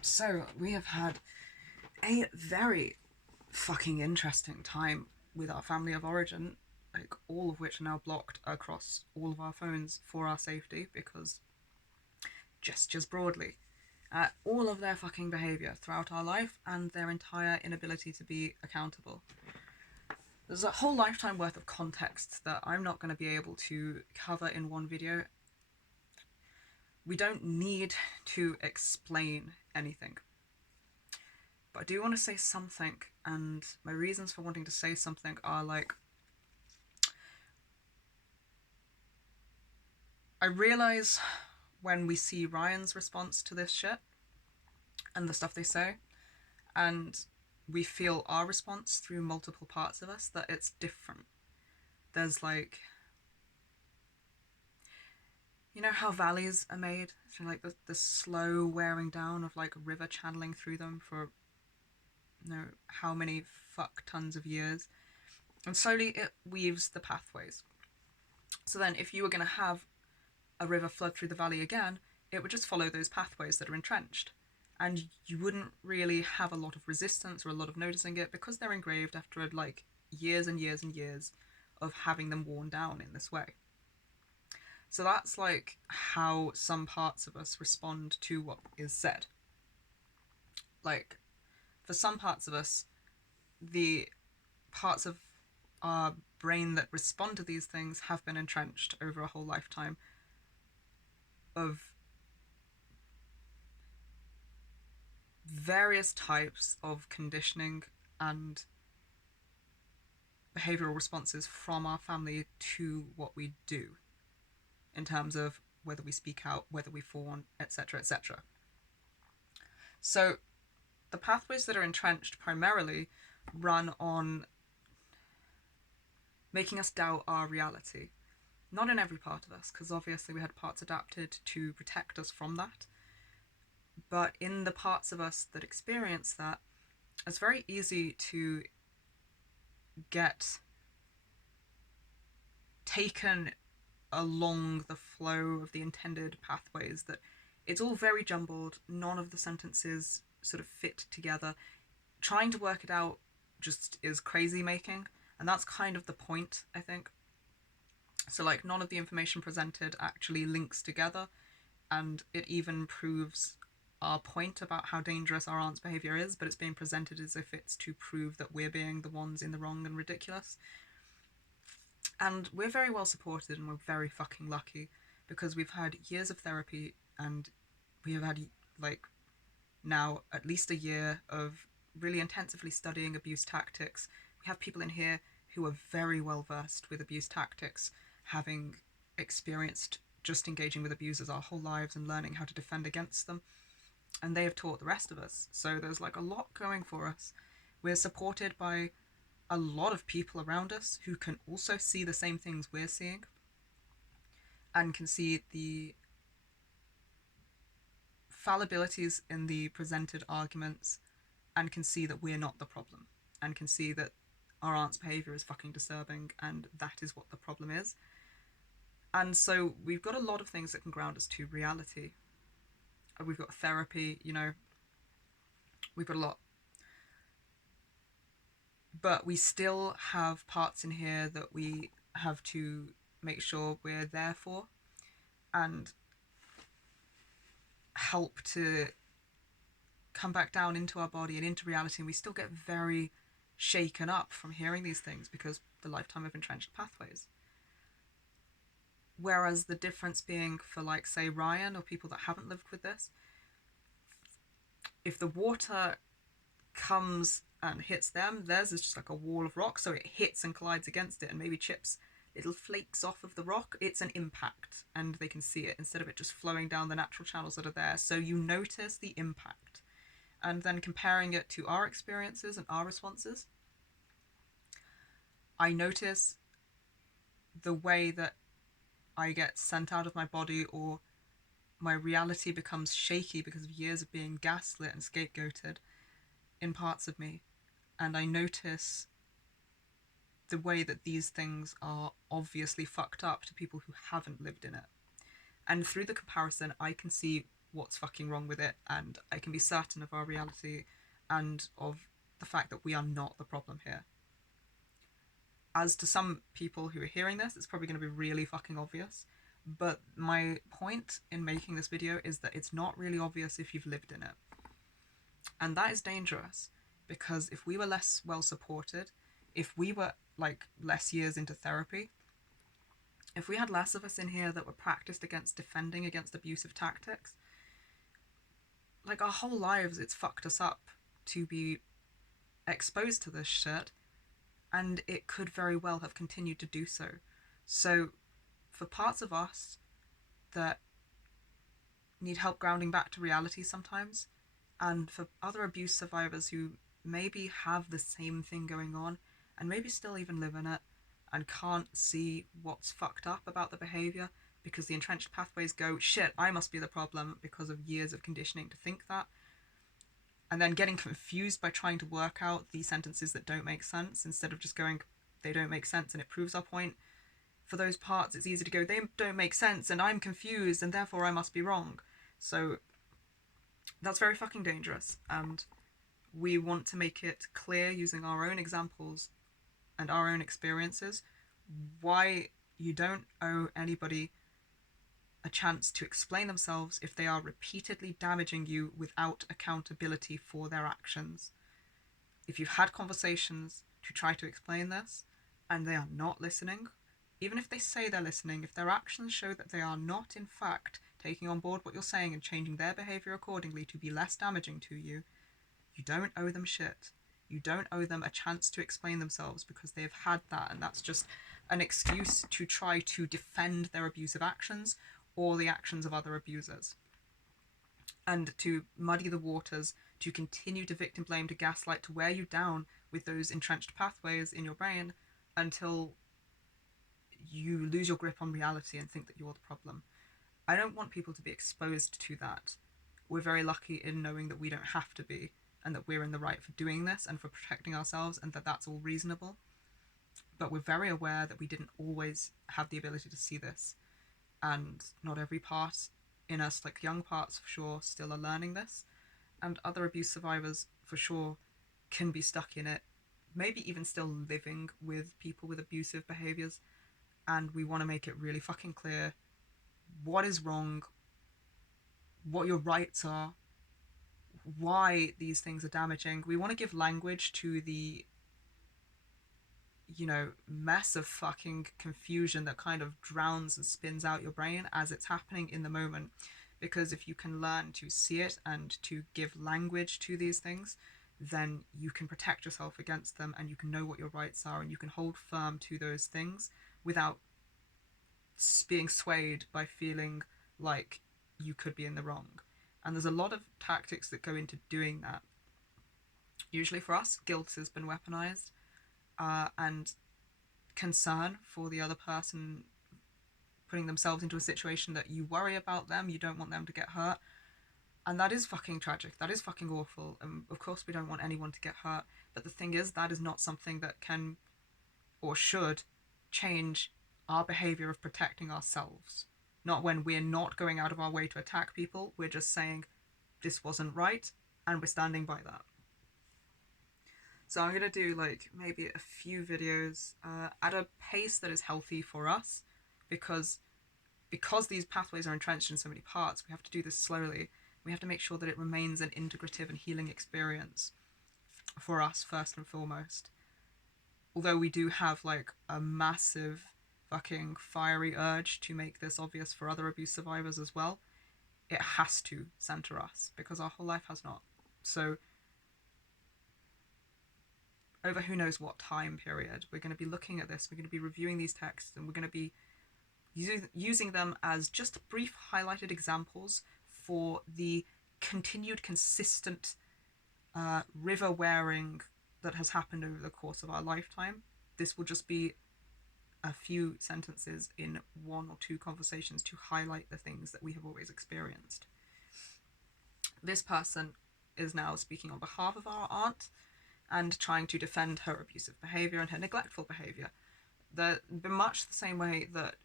So, we have had a very fucking interesting time with our family of origin, like all of which are now blocked across all of our phones for our safety because gestures broadly. All of their fucking behaviour throughout our life and their entire inability to be accountable. There's a whole lifetime worth of context that I'm not going to be able to cover in one video. We don't need to explain anything. But I do want to say something, and my reasons for wanting to say something are like, I realise when we see Ryan's response to this shit and the stuff they say, and we feel our response through multiple parts of us, that it's different. There's like, you know how valleys are made? So like the slow wearing down of like a river channeling through them for how many fuck tons of years. And slowly it weaves the pathways. So then if you were going to have a river flood through the valley again, it would just follow those pathways that are entrenched. And you wouldn't really have a lot of resistance or a lot of noticing it because they're engraved after like years and years and years of having them worn down in this way. So that's like how some parts of us respond to what is said. Like, for some parts of us, the parts of our brain that respond to these things have been entrenched over a whole lifetime of various types of conditioning and behavioral responses from our family to what we do in terms of whether we speak out, whether we fawn, etc., etc. So the pathways that are entrenched primarily run on making us doubt our reality. Not in every part of us, because obviously we had parts adapted to protect us from that. But in the parts of us that experience that, it's very easy to get taken along the flow of the intended pathways, that it's all very jumbled, none of the sentences sort of fit together. Trying to work it out just is crazy making, and that's kind of the point, I think. So like none of the information presented actually links together, and it even proves our point about how dangerous our aunt's behaviour is, but it's being presented as if it's to prove that we're being the ones in the wrong and ridiculous. And we're very well supported and we're very fucking lucky because we've had years of therapy and we have had like now at least a year of really intensively studying abuse tactics. We have people in here who are very well versed with abuse tactics, having experienced just engaging with abusers our whole lives and learning how to defend against them. And they have taught the rest of us. So there's like a lot going for us. We're supported by a lot of people around us who can also see the same things we're seeing and can see the fallibilities in the presented arguments and can see that we're not the problem and can see that our aunt's behaviour is fucking disturbing and that is what the problem is. And so we've got a lot of things that can ground us to reality. We've got therapy, we've got a lot. But we still have parts in here that we have to make sure we're there for and help to come back down into our body and into reality. And we still get very shaken up from hearing these things because the lifetime of entrenched pathways. Whereas the difference being for, like, say, Ryan or people that haven't lived with this, if the water comes and hits them, theirs is just like a wall of rock, so it hits and collides against it and maybe chips little flakes off of the rock. It's an impact and they can see it instead of it just flowing down the natural channels that are there. So you notice the impact. And then comparing it to our experiences and our responses, I notice the way that I get sent out of my body or my reality becomes shaky because of years of being gaslit and scapegoated in parts of me. And I notice the way that these things are obviously fucked up to people who haven't lived in it. And through the comparison, I can see what's fucking wrong with it, and I can be certain of our reality and of the fact that we are not the problem here. As to some people who are hearing this, it's probably going to be really fucking obvious, but my point in making this video is that it's not really obvious if you've lived in it. And that is dangerous, because if we were less well supported, if we were like less years into therapy, if we had less of us in here that were practiced against defending against abusive tactics, like our whole lives it's fucked us up to be exposed to this shit, and it could very well have continued to do so. So for parts of us that need help grounding back to reality sometimes, and for other abuse survivors who maybe have the same thing going on and maybe still even live in it and can't see what's fucked up about the behavior because the entrenched pathways go, shit, I must be the problem because of years of conditioning to think that, and then getting confused by trying to work out the sentences that don't make sense instead of just going, they don't make sense and it proves our point. For those parts, it's easy to go, they don't make sense and I'm confused and therefore I must be wrong. So that's very fucking dangerous, and we want to make it clear using our own examples and our own experiences why you don't owe anybody a chance to explain themselves if they are repeatedly damaging you without accountability for their actions. If you've had conversations to try to explain this and they are not listening, even if they say they're listening, if their actions show that they are not in fact taking on board what you're saying and changing their behaviour accordingly to be less damaging to you, you don't owe them shit. You don't owe them a chance to explain themselves because they've had that, and that's just an excuse to try to defend their abusive actions or the actions of other abusers. And to muddy the waters, to continue to victim blame, to gaslight, to wear you down with those entrenched pathways in your brain until you lose your grip on reality and think that you're the problem. I don't want people to be exposed to that. We're very lucky in knowing that we don't have to be, and that we're in the right for doing this and for protecting ourselves, and that that's all reasonable. But we're very aware that we didn't always have the ability to see this, and not every part in us, like young parts for sure, still are learning this, and other abuse survivors for sure can be stuck in it, maybe even still living with people with abusive behaviours, and we want to make it really fucking clear what is wrong, what your rights are, why these things are damaging. We want to give language to the, mess of fucking confusion that kind of drowns and spins out your brain as it's happening in the moment. Because if you can learn to see it and to give language to these things, then you can protect yourself against them, and you can know what your rights are, and you can hold firm to those things without being swayed by feeling like you could be in the wrong. And there's a lot of tactics that go into doing that. Usually for us, guilt has been weaponized, and concern for the other person putting themselves into a situation that you worry about them, you don't want them to get hurt. And that is fucking tragic. That is fucking awful. And of course we don't want anyone to get hurt. But the thing is, that is not something that can or should change our behaviour of protecting ourselves. Not when we're not going out of our way to attack people. We're just saying, this wasn't right, and we're standing by that. So I'm going to do like maybe a few videos at a pace that is healthy for us, because these pathways are entrenched in so many parts, we have to do this slowly. We have to make sure that it remains an integrative and healing experience for us first and foremost. Although we do have like a massive fucking fiery urge to make this obvious for other abuse survivors as well, it has to center us because our whole life has not. So over who knows what time period, we're going to be looking at this, we're going to be reviewing these texts, and we're going to be using them as just brief highlighted examples for the continued consistent river wearing that has happened over the course of our lifetime. This will just be a few sentences in one or two conversations to highlight the things that we have always experienced. This person is now speaking on behalf of our aunt and trying to defend her abusive behaviour and her neglectful behaviour. Much the same way that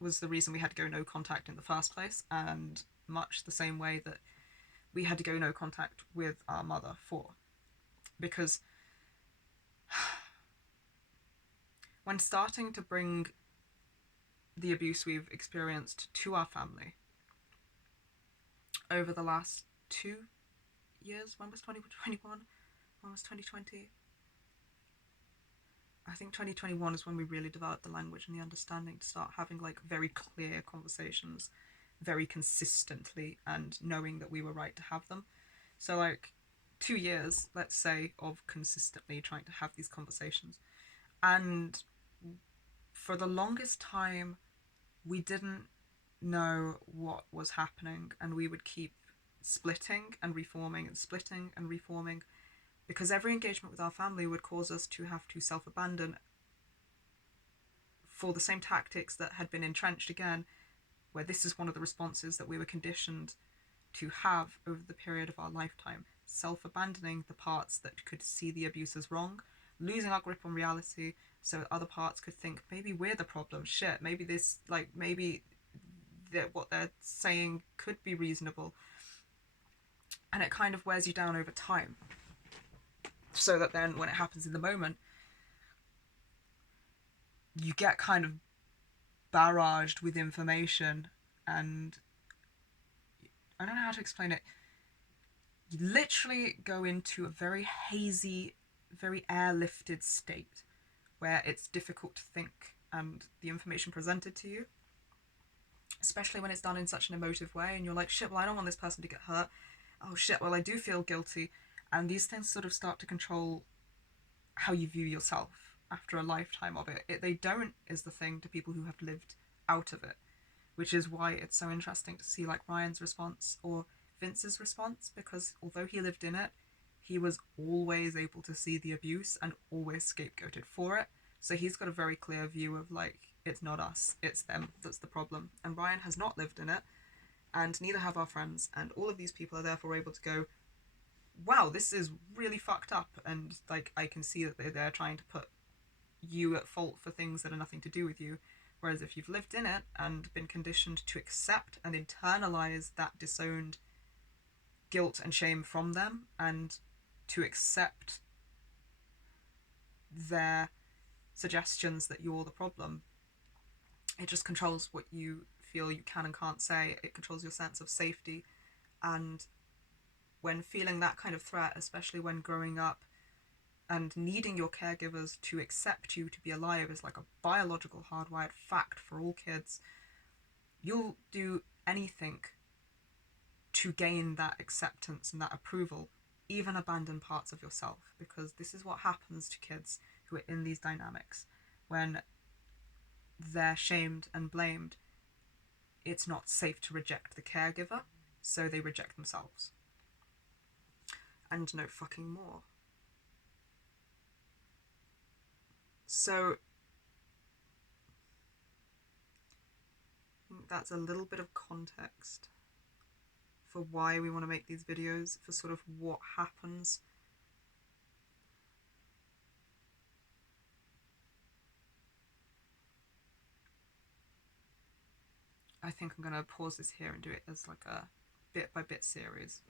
was the reason we had to go no contact in the first place, and much the same way that we had to go no contact with our mother for. Because when starting to bring the abuse we've experienced to our family over the last 2 years, when was 2021? When was 2020? I think 2021 is when we really developed the language and the understanding to start having like very clear conversations very consistently and knowing that we were right to have them. So like 2 years, let's say, of consistently trying to have these conversations. And for the longest time, we didn't know what was happening, and we would keep splitting and reforming and splitting and reforming, because every engagement with our family would cause us to have to self abandon for the same tactics that had been entrenched again, where this is one of the responses that we were conditioned to have over the period of our lifetime, self abandoning the parts that could see the abuse as wrong, losing our grip on reality so that other parts could think maybe we're the problem, shit, maybe this, like, maybe that what they're saying could be reasonable. And it kind of wears you down over time, so that then when it happens in the moment, you get kind of barraged with information, and I don't know how to explain it. You literally go into a very hazy, very airlifted state where it's difficult to think, and the information presented to you, especially when it's done in such an emotive way, and you're like, shit, well, I don't want this person to get hurt. Oh shit, well, I do feel guilty. And these things sort of start to control how you view yourself after a lifetime of it. They don't is the thing to people who have lived out of it, which is why it's so interesting to see like Ryan's response or Vince's response, because although he lived in it, he was always able to see the abuse and always scapegoated for it. So he's got a very clear view of like, it's not us, it's them that's the problem. And Ryan has not lived in it, and neither have our friends, and all of these people are therefore able to go, wow, this is really fucked up, and like I can see that they're trying to put you at fault for things that are nothing to do with you. Whereas if you've lived in it and been conditioned to accept and internalize that disowned guilt and shame from them, and to accept their suggestions that you're the problem, it just controls what you feel you can and can't say. It controls your sense of safety. And when feeling that kind of threat, especially when growing up and needing your caregivers to accept you to be alive is like a biological hardwired fact for all kids, you'll do anything to gain that acceptance and that approval, even abandon parts of yourself, because this is what happens to kids who are in these dynamics. When they're shamed and blamed, it's not safe to reject the caregiver, so they reject themselves. And no fucking more. So I think that's a little bit of context for why we want to make these videos, for sort of what happens. I think I'm going to pause this here and do it as like a bit by bit series.